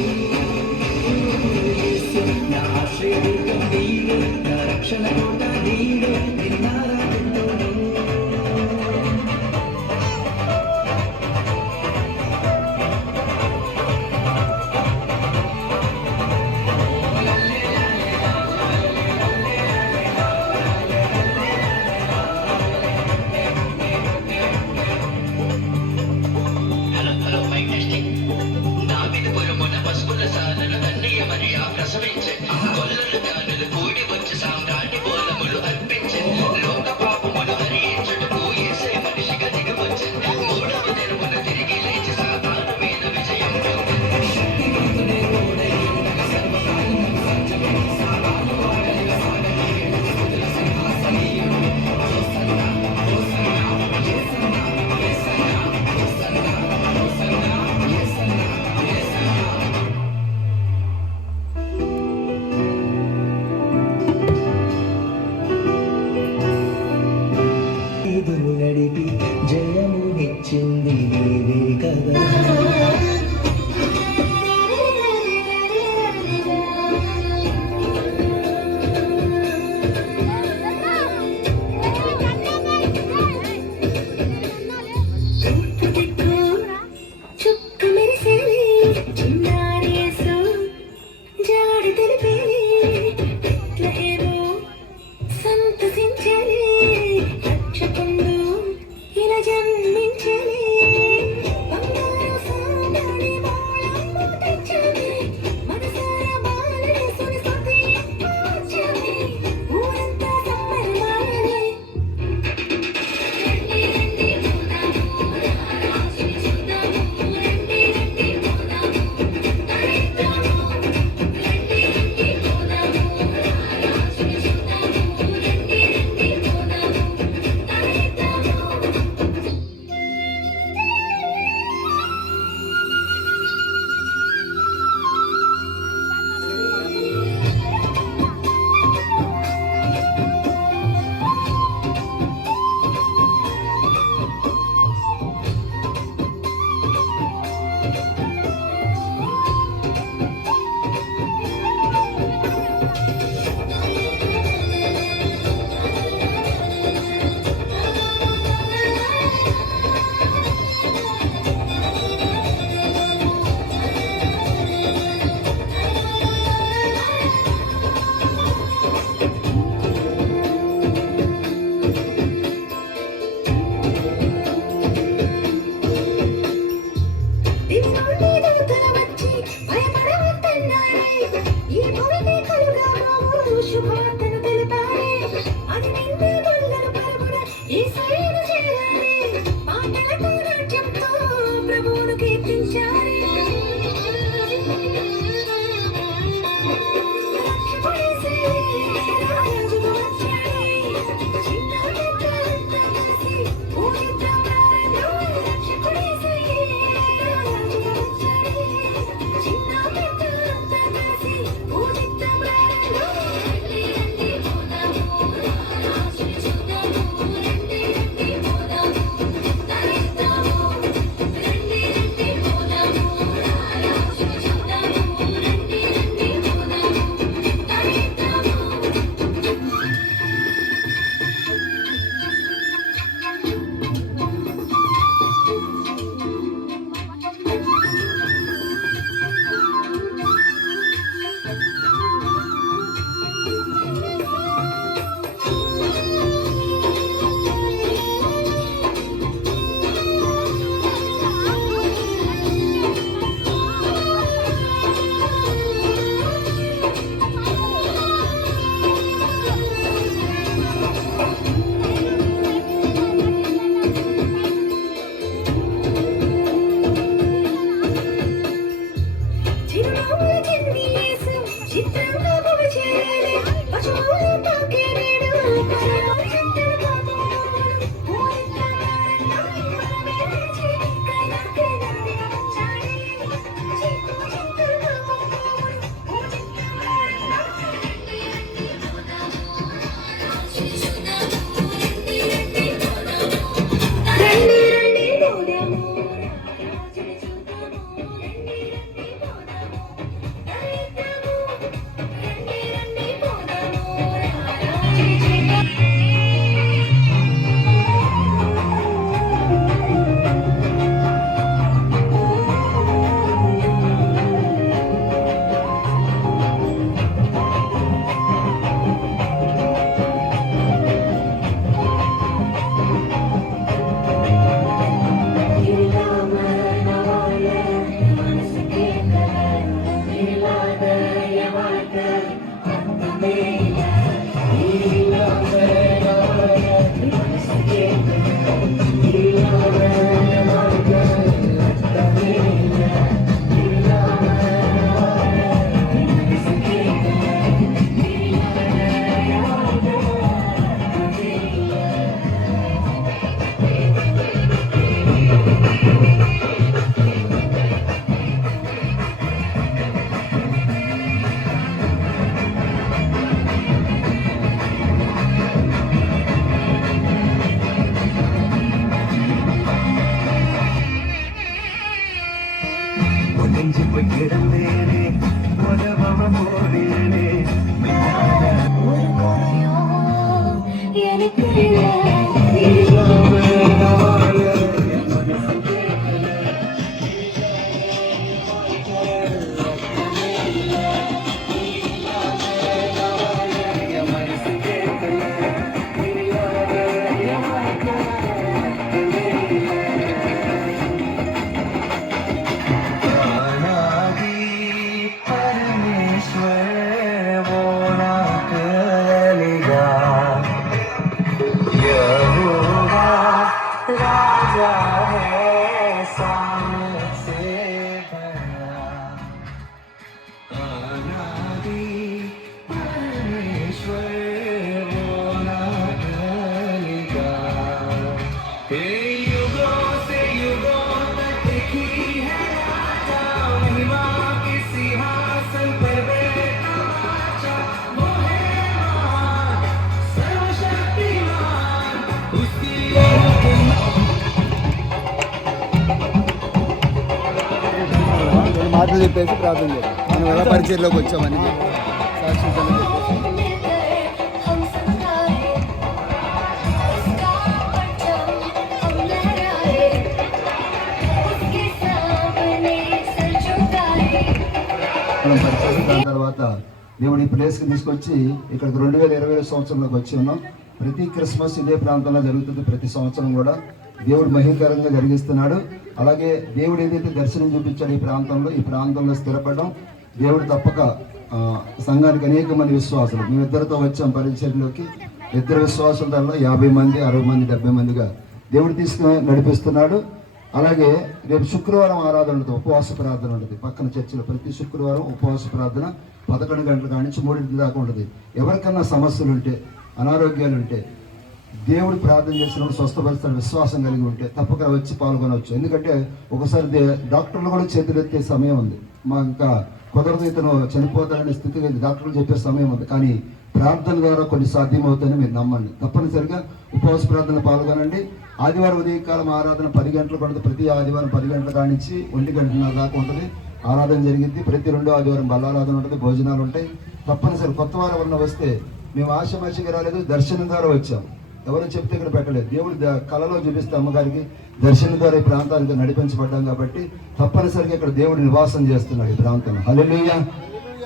అన్నారే, ఈ భూమికి కలుగబోవు శుభవార్తను తెలిపారే. అది నిండే గొల్లలు పరుగున యేసయ్యను చేరారే. పాటలతో నాట్యంతో ప్రభువును కీర్తించారే. రక్షకుడేసయ్య రాజుగా వచ్చాడే. చిన్న పెద్ద అంతా కలిసి పూజిద్దాం రండి. రక్షకుడేసయ్య రాజుగా వచ్చాడే. చిన్న పెద్ద అంతా కలిసి పూజిద్దాం రండి. రండి పోదాము రాజుని చూద్దాము. రండి పోదాము తరిద్దాము. రండి పోదాము రాజుని చూద్దాము. రండి పోదాము తరిద్దాము. చిరునవ్వుల చిన్ని యేసు చిత్రంగా భూమి చేరాలి. పశువుల పాకే నేడు కరుణాల చెట్టును కాపాడువాడు. పూజిద్దాం రండి. మనమే లేచి కైలాసకి దండిగా వచ్చాడే. చీకు చింతలు కాపాడువాడు. పూజిద్దాం రండి. పోదాము రాజుని చూద్దాము. రండి పోదాము రండి పోదాము రాజుని చూద్దాము. రండి పోదాము తరిద్దాము. రండి పోదాము రాజుని చూద్దాము. మాటలు చెప్పేసి ప్రార్థన చేయాలి. మనం ఎలా పరిచయంలోకి వచ్చామని చెప్పి సాక్షించాలని మనం పరిచయం దాని తర్వాత దేవుడు ఈ ప్లేస్కి తీసుకొచ్చి ఇక్కడికి 2020 సంవత్సరంలోకి వచ్చి ఉన్నాం. ప్రతి క్రిస్మస్ ఇదే ప్రాంతంలో జరుగుతుంది. ప్రతి సంవత్సరం కూడా దేవుడు మహిమకరంగా జరిగిస్తున్నాడు. అలాగే దేవుడు ఏదైతే దర్శనం చూపించాడు ఈ ప్రాంతంలో స్థిరపడడం, దేవుడు తప్పక సంఘానికి అనేక మంది విశ్వాసులు, మేము ఇద్దరితో వచ్చాం పరిచయంలోకి, ఇద్దరు విశ్వాసుల దానిలో 50 మంది, 60 మంది, 70 మందిగా దేవుడు తీసుకుని నడిపిస్తున్నాడు. అలాగే రేపు శుక్రవారం ఆరాధన ఉంటుంది, ఉపవాస ప్రార్థన ఉంటుంది. పక్కన చర్చిలో ప్రతి శుక్రవారం ఉపవాస ప్రార్థన 11 గంటల కాడి నుంచి 3 దాకా ఉంటుంది. ఎవరికన్నా సమస్యలు ఉంటే, అనారోగ్యాలు ఉంటే, దేవుడు ప్రార్థన చేసినప్పుడు స్వస్థపరుస్తాడు విశ్వాసం కలిగి ఉంటే తప్పక వచ్చి పాల్గొనవచ్చు. ఎందుకంటే ఒకసారి డాక్టర్లు కూడా చేతులెత్తే సమయం ఉంది, మా ఇంకా కుదరదు, ఇతను చనిపోతాడనే స్థితికి డాక్టర్లు చెప్పే సమయం ఉంది. కానీ ప్రార్థన ద్వారా కొన్ని సాధ్యమవుతాయని మీరు నమ్మండి. తప్పనిసరిగా ఉపవాస ప్రార్థన పాల్గొనండి. ఆదివారం ఉదయకాలం ఆరాధన 10 గంటలు పడుతుంది. ప్రతి ఆదివారం 10 గంటల కానించి 1 గంటల దాకా ఉంటుంది ఆరాధన జరిగింది. ప్రతి 2వ ఆదివారం బల్లారాధన ఉంటుంది, భోజనాలు ఉంటాయి. తప్పనిసరి కొత్త వారం ఎవరన్నా వస్తే, మేము ఆశమాషిగా రాలేదు, దర్శనం ద్వారా వచ్చాం. ఎవరు చెప్తే ఇక్కడ పెట్టలేదు, దేవుడు కళలో చూపిస్తే అమ్మగారికి దర్శనం ద్వారా ఈ ప్రాంతానికి నడిపించబడ్డాం. కాబట్టి తప్పనిసరిగా ఇక్కడ దేవుడు నివాసం చేస్తున్నాడు ఈ ప్రాంతంలో. హల్లెలూయా.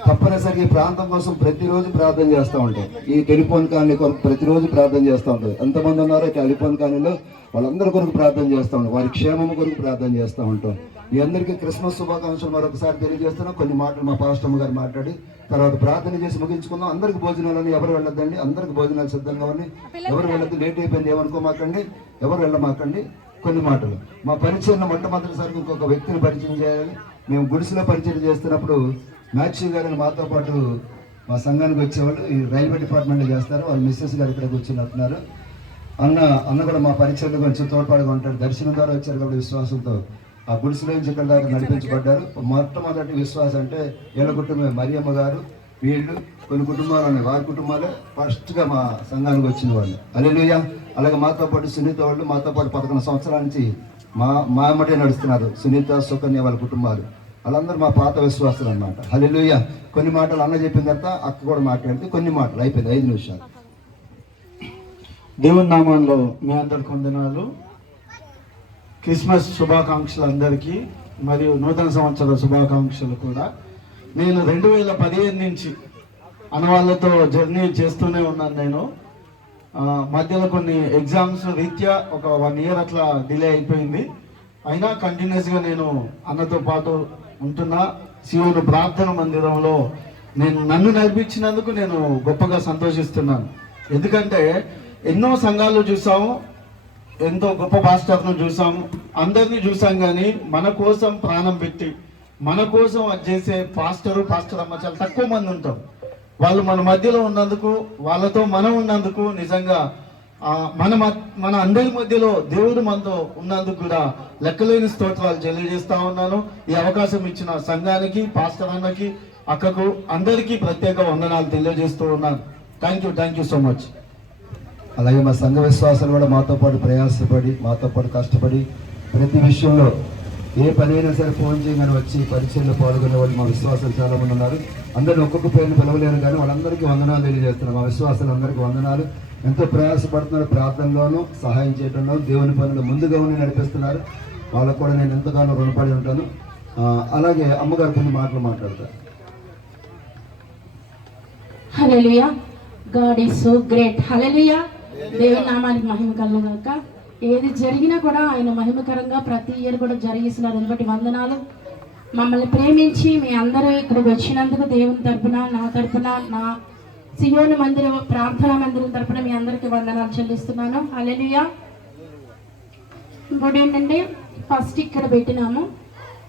తప్పనిసరిగా ఈ ప్రాంతం కోసం ప్రతిరోజు ప్రార్థన చేస్తూ ఉంటాం. ఈ టెలిఫోన్ కాలనీ కొరకు ప్రతిరోజు ప్రార్థన చేస్తూ ఉంటాం. ఎంతమంది ఉన్నారో టెలిఫోన్ కాలనీలో వాళ్ళందరి కొరకు ప్రార్థన చేస్తూ ఉంటాం, వారి క్షేమం కొరకు ప్రార్థన చేస్తూ ఉంటాం. మీ అందరికీ క్రిస్మస్ శుభాకాంక్షలు మరొకసారి తెలియజేస్తున్నాం. కొన్ని మాటలు మా పాస్టమ్మ గారు మాట్లాడి తర్వాత ప్రార్థన చేసి ముగించుకుందాం. అందరికి భోజనాలని ఎవరు వెళ్ళొద్దండి, అందరికి భోజనాలు సిద్ధంగా ఉన్నాయి. ఎవరు వెళ్ళొద్దు, లేట్ అయిపోయింది ఏమనుకోమాకండి, ఎవరు వెళ్ళమాకండి. కొన్ని మాటలు మా పరిచయం మొట్టమొదటిసారి ఇంకొక వ్యక్తిని పరిచయం చేయాలి. మేము గుడిసెలో పరిచయం చేస్తున్నప్పుడు మ్యాథ్యూ గారిని మాతో పాటు మా సంఘానికి వచ్చేవాళ్ళు ఈ రైల్వే డిపార్ట్మెంట్లో చేస్తారు. వాళ్ళ మిస్సెస్ గారు ఇక్కడ కూర్చున్నట్టున్నారు. అన్న కూడా మా పరిచయంలో కొంచెం తోడ్పాటుగా ఉంటాడు. దర్శనం ద్వారా వచ్చారు కాబట్టి విశ్వాసంతో ఆ గుడిసెలో నుంచి ఇక్కడ దాకా నడిపించబడ్డారు. మొట్టమొదటి విశ్వాసం అంటే వీళ్ళ కుటుంబమే, మరియమ్మ గారు, వీళ్ళు, కొన్ని కుటుంబాలు ఉన్నాయి. వారి కుటుంబాలే ఫస్ట్గా మా సంఘానికి వచ్చిన వాళ్ళు. హల్లెలూయా. అలాగే మాతో పాటు సునీత వాళ్ళు మాతో పాటు 11 సంవత్సరాల నుంచి మా అమ్మటే నడుస్తున్నారు. సునీత, సుకన్య వాళ్ళ కుటుంబాలు, వాళ్ళందరూ మా పాత విశ్వాసాలు అన్నమాట. హల్లెలూయా. కొన్ని మాటలు అన్న చెప్పిన తర్వాత అక్క కూడా మాట్లాడితే కొన్ని మాటలు అయిపోయింది, 5 నిమిషాలు. దేవుని నామంలో మీ అందరికి వందనాలు. క్రిస్మస్ శుభాకాంక్షలు అందరికీ, మరియు నూతన సంవత్సర శుభాకాంక్షలు కూడా. నేను 2015 నుంచి అన్నవాళ్ళతో జర్నీ చేస్తూనే ఉన్నాను. నేను మధ్యలో కొన్ని ఎగ్జామ్స్ రీత్యా ఒక 1 ఇయర్ అట్లా డిలే అయిపోయింది. అయినా కంటిన్యూస్గా నేను అన్నతో పాటు ఉంటున్నా. శివుని ప్రార్థన మందిరంలో నన్ను నడిపించినందుకు నేను గొప్పగా సంతోషిస్తున్నాను. ఎందుకంటే ఎన్నో సంఘాలు చూసాము, ఎంతో గొప్ప పాస్టర్ను చూసాము, అందరినీ చూసాం. కానీ మన కోసం ప్రాణం పెట్టి మన కోసం అది చేసే పాస్టర్ అమ్మ చాలా తక్కువ మంది ఉంటారు. వాళ్ళు మన మధ్యలో ఉన్నందుకు, వాళ్ళతో మనం ఉన్నందుకు నిజంగా మన అందరి మధ్యలో దేవుడు మనతో ఉన్నందుకు కూడా లెక్కలేని స్తోత్రాలు తెలియజేస్తా ఉన్నాను. ఈ అవకాశం ఇచ్చిన సంఘానికి, పాస్టర్ అన్నకి, అక్కకు, అందరికీ ప్రత్యేక వందనాలు తెలియజేస్తూ ఉన్నాను. Thank you so much. అలాగే మా సంఘ విశ్వాసాలు కూడా మాతో పాటు ప్రయాసపడి, మాతో పాటు కష్టపడి, ప్రతి విషయంలో ఏ పని అయినా సరే ఫోన్ చేయగానే వచ్చి పరిచయంలో పాల్గొనే వాళ్ళు మా విశ్వాసాలు చాలా మంది ఉన్నారు. అందరిని ఒక్కొక్క పేరుని పిలవలేను కానీ వాళ్ళందరికీ వందనాలు తెలియజేస్తున్నారు. మా విశ్వాసాలు అందరికీ వందనాలు. ఎంతో ప్రయాసపడుతున్నారు, ప్రార్థనలోనూ సహాయం చేయడంలో, దేవుని పనులు ముందుగా ఉండి నడిపిస్తున్నారు. వాళ్ళకు కూడా నేను ఎంతగానో రుణపడి ఉంటాను. అలాగే అమ్మగారు కొన్ని మాటలు మాట్లాడతారు. Hallelujah. God is so great. Hallelujah. దేవుని నామానికి మహిమ కలుగుగాక. ఏది జరిగినా కూడా ఆయన మహిమకరంగా ప్రతి ఇయర్ కూడా జరిగిస్తున్నారు. అందుబట్టి వందనాలు. మమ్మల్ని ప్రేమించి మీ అందరూ ఇక్కడికి వచ్చినందుకు దేవుని తరపున, నా తరపున, నా సియోను మందిరం ప్రార్థనా మందిరం తరపున మీ అందరికీ వందనాలు చెల్లిస్తున్నాను. హల్లెలూయా. ఇంకోటి ఏంటంటే ఫస్ట్ ఇక్కడ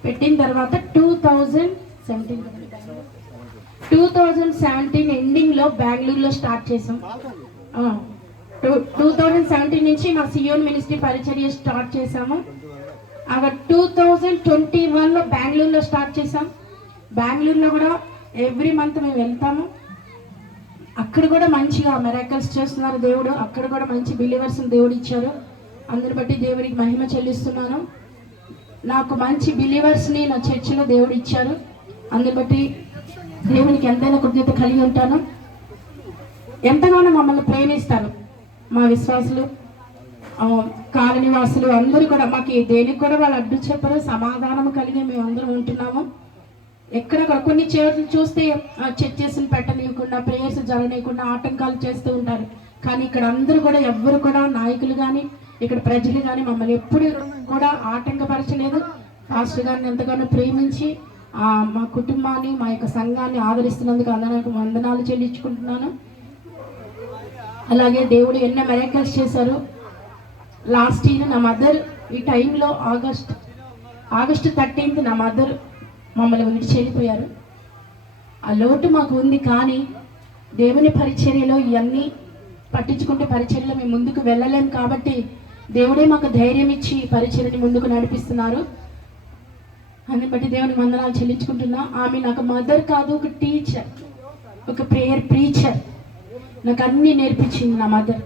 పెట్టిన తర్వాత 2017 ఎండింగ్లో బెంగళూరులో స్టార్ట్ చేసాం. 2017 నుంచి మా సియోన్ మినిస్ట్రీ పరిచర్య స్టార్ట్ చేసాము. అక్కడ 2021లో బెంగళూరులో స్టార్ట్ చేసాం. బెంగళూరులో కూడా ఎవ్రీ మంత్ మేము వెళ్తాము. అక్కడ కూడా మంచిగా మిరాకిల్స్ చేస్తున్నారు దేవుడు. అక్కడ కూడా మంచి బిలీవర్స్ దేవుడు ఇచ్చారు. అందరి బట్టి దేవునికి మహిమ చెల్లిస్తున్నాను. నాకు మంచి బిలీవర్స్ని నా చర్చిలో దేవుడు ఇచ్చారు. అందరి బట్టి దేవునికి ఎంతైనా కృతజ్ఞత కలిగి ఉంటాను. ఎంతగానో మమ్మల్ని ప్రేమిస్తారు మా విశ్వాసులు, కాలనివాసులు అందరూ కూడా. మాకు దేనికి కూడా వాళ్ళు అడ్డు చెప్పరు, సమాధానం కలిగి మేము అందరం ఉంటున్నాము. ఎక్కడ కొన్ని చోట్ల చూస్తే చర్చెస్ని పెట్టనీయకుండా, ప్రేయర్స్ జరగనీయకుండా ఆటంకాలు చేస్తూ ఉంటారు. కానీ ఇక్కడ అందరూ కూడా ఎవ్వరు కూడా, నాయకులు కానీ ఇక్కడ ప్రజలు కానీ మమ్మల్ని ఎప్పుడు కూడా ఆటంకపరచలేదు. పాస్టర్ గారిని ఎంతగానో ప్రేమించి మా కుటుంబాన్ని మా యొక్క సంఘాన్ని ఆదరిస్తున్నందుకు అందరికి వందనాలు చెల్లించుకుంటున్నాను. అలాగే దేవుడు ఎన్నో మెరాకిల్స్ చేశారు. లాస్ట్ ఇయర్ నా మదర్ ఈ టైంలో ఆగస్టు 13th నా మదర్ మమ్మల్ని విడిచి వెళ్ళిపోయారు. ఆ లోటు మాకు ఉంది, కానీ దేవుని పరిచర్యలో ఇవన్నీ పట్టించుకుంటే పరిచర్యలో మేము ముందుకు వెళ్ళలేం కాబట్టి దేవుడే మాకు ధైర్యం ఇచ్చి పరిచర్యని ముందుకు నడిపిస్తున్నారు. అందుని బట్టి దేవుని వందనాలు చెల్లించుకుంటున్నా. ఆమె నాకు మదర్ కాదు, ఒక టీచర్, ఒక ప్రేయర్ ప్రీచర్. నాకు అన్నీ నేర్పించింది నా మదర్.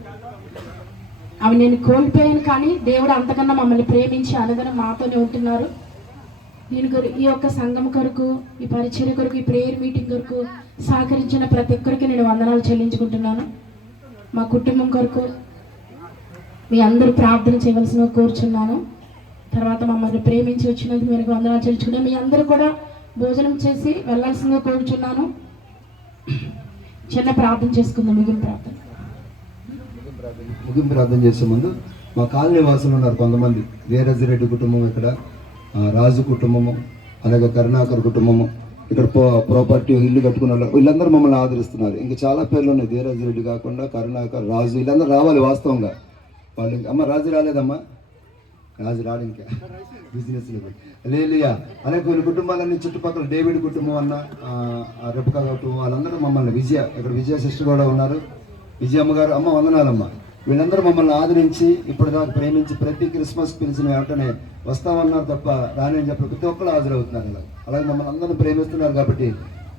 ఆమె నేను కోల్పోయాను, కానీ దేవుడు అంతకన్నా మమ్మల్ని ప్రేమించి అనగానే మాతోనే ఉంటున్నారు. దీని ఈ యొక్క సంఘం కొరకు, ఈ పరిచర్య కొరకు, ఈ ప్రేయర్ మీటింగ్ కొరకు సహకరించిన ప్రతి ఒక్కరికి నేను వందనాలు చెల్లించుకుంటున్నాను. మా కుటుంబం కొరకు మీ అందరూ ప్రార్థన చేయవలసిన కోరుచున్నాను. తర్వాత మమ్మల్ని ప్రేమించి వచ్చినందుకు మీరు వందనాలు చెల్లించుకున్నాను. మీ అందరూ కూడా భోజనం చేసి వెళ్ళాల్సిందిగా కోరుచున్నాను. చిన్న ప్రార్థన చేసుకుందాం, ముగింపు ప్రార్థన చేసే ముందు మా కాలనీ వాసులు ఉన్నారు కొంతమంది. వీరజిరెడ్డి కుటుంబం, ఇక్కడ రాజు కుటుంబము, అలాగే కరుణాకర్ కుటుంబము, ఇక్కడ ప్రాపర్టీ ఇల్లు కట్టుకున్న వాళ్ళు, వీళ్ళందరూ మమ్మల్ని ఆదరిస్తున్నారు. ఇంకా చాలా పేర్లు ఉన్నాయి, వీరజిరెడ్డి కాకుండా కరుణాకర్, రాజు, వీళ్ళందరూ రావాలి వాస్తవంగా. వాళ్ళు అమ్మ రాజు రాలేదమ్మా, రాజు రాడు ఇంకా బిజినెస్ లేలియా. అలాగే కొన్ని కుటుంబాలన్నీ చుట్టుపక్కల డేవిడ్ కుటుంబం అన్న, రెబకా కుటుంబం, వాళ్ళందరూ మమ్మల్ని ఇక్కడ విజయ సిస్టర్ కూడా ఉన్నారు, విజయమ్మ గారు, అమ్మ వందనాలమ్మ. వీళ్ళందరూ మమ్మల్ని ఆదరించి ఇప్పటిదాకా ప్రేమించి ప్రతి క్రిస్మస్ పిలిచిన వెంటనే వస్తామన్నారు తప్ప రాని చెప్పి ప్రతి ఒక్కరు హాజరవుతున్నారు. అలాగే మమ్మల్ని అందరూ ప్రేమిస్తున్నారు కాబట్టి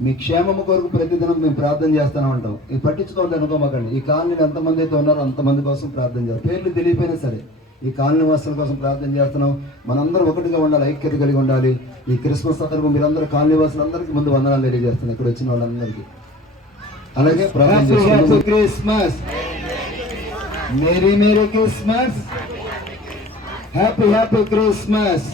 మీ క్షేమము కొరకు ప్రతిదినం మేము ప్రార్థన చేస్తూనే ఉంటాం. ఇది పట్టించుకోవద్దు అనుకోమాకండి. ఈ కాలనీలో ఎంతమంది అయితే ఉన్నారో అంతమంది కోసం ప్రార్థన చేస్తాం. పేర్లు తెలియపోయినా సరే ఈ కాలనీ వాసుల కోసం ప్రార్థన చేస్తున్నాం. మనందరూ ఒకటిగా ఉండాలి, ఐక్యత కలిగి ఉండాలి. ఈ క్రిస్మస్ సందర్భం మీరందరూ కాలనీ వాసులందరికీ ముందు వందనాలు తెలియజేస్తున్నాం, ఇక్కడ వచ్చిన వాళ్ళందరికీ. అలాగే Christmas, merry merry Christmas, happy happy Christmas.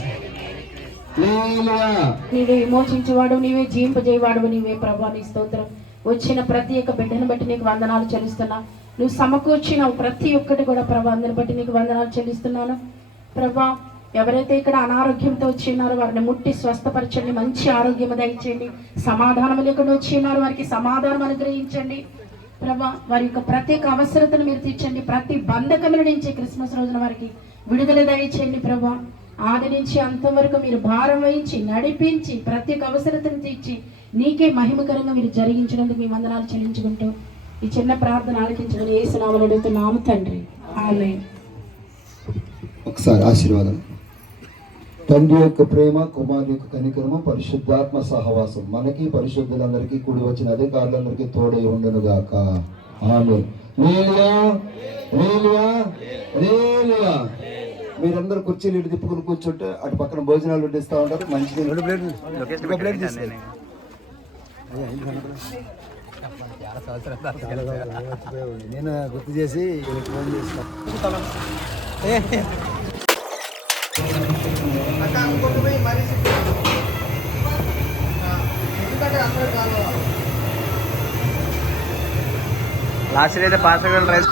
నీవే విమోచించేవాడు, నీవే జీవింపజేయవాడు, నీవే ప్రభా. నీ స్తోత్రం. వచ్చిన ప్రతి ఒక్క బిడ్డను బట్టి నీకు వందనాలు చెల్లిస్తున్నా. నువ్వు సమకూర్చిన ప్రతి ఒక్కటి కూడా ప్రభా, అందరిని బట్టి నీకు వందనాలు చెల్లిస్తున్నాను ప్రభా. ఎవరైతే ఇక్కడ అనారోగ్యంతో వచ్చినారో వారిని ముట్టి స్వస్థపరచండి, మంచి ఆరోగ్యం దయచేయండి. సమాధానం లేకుండా వచ్చినారు, వారికి సమాధానం అనుగ్రహించండి ప్రభా. వారి యొక్క ప్రతి ఒక్క అవసరతను మీరు తీర్చండి. ప్రతి బంధకముల నుంచి క్రిస్మస్ రోజున వారికి విడుదల దయచేయండి ప్రభా. ఆది నుంచి అంతవరకు మీరు భారం వహించి నడిపించి ప్రతి ఒక్క అవసరతను తీర్చి నీకే మహిమకరంగా మీరు జరిగించినందుకు మీ వందనాలు చెల్లించుకుంటూ ఈ చిన్న ప్రార్థన ఆలకించమని యేసు నామములో అడుగుతున్నాము తండ్రి, ఆమేన్. ఒకసారి ఆశీర్వాదం. తండ్రి యొక్క ప్రేమ, కుమారుని యొక్క కనికరము, పరిశుద్ధాత్మ సహవాసం మనకి పరిశుద్ధులందరికీ కూడి వచ్చిన అధికారులందరికీ తోడై ఉండును గాక. ఆమేన్. మీరందరూ కుర్చీలు ఇటు తిప్పుకుని కూర్చుంటే అటు పక్కన భోజనాలు వడ్డిస్తూ ఉంటారు. మంచిది నేను గుర్తు చేసి ఫోన్ చేస్తాను. లాస్ట్ అయితే పాస్ రైస్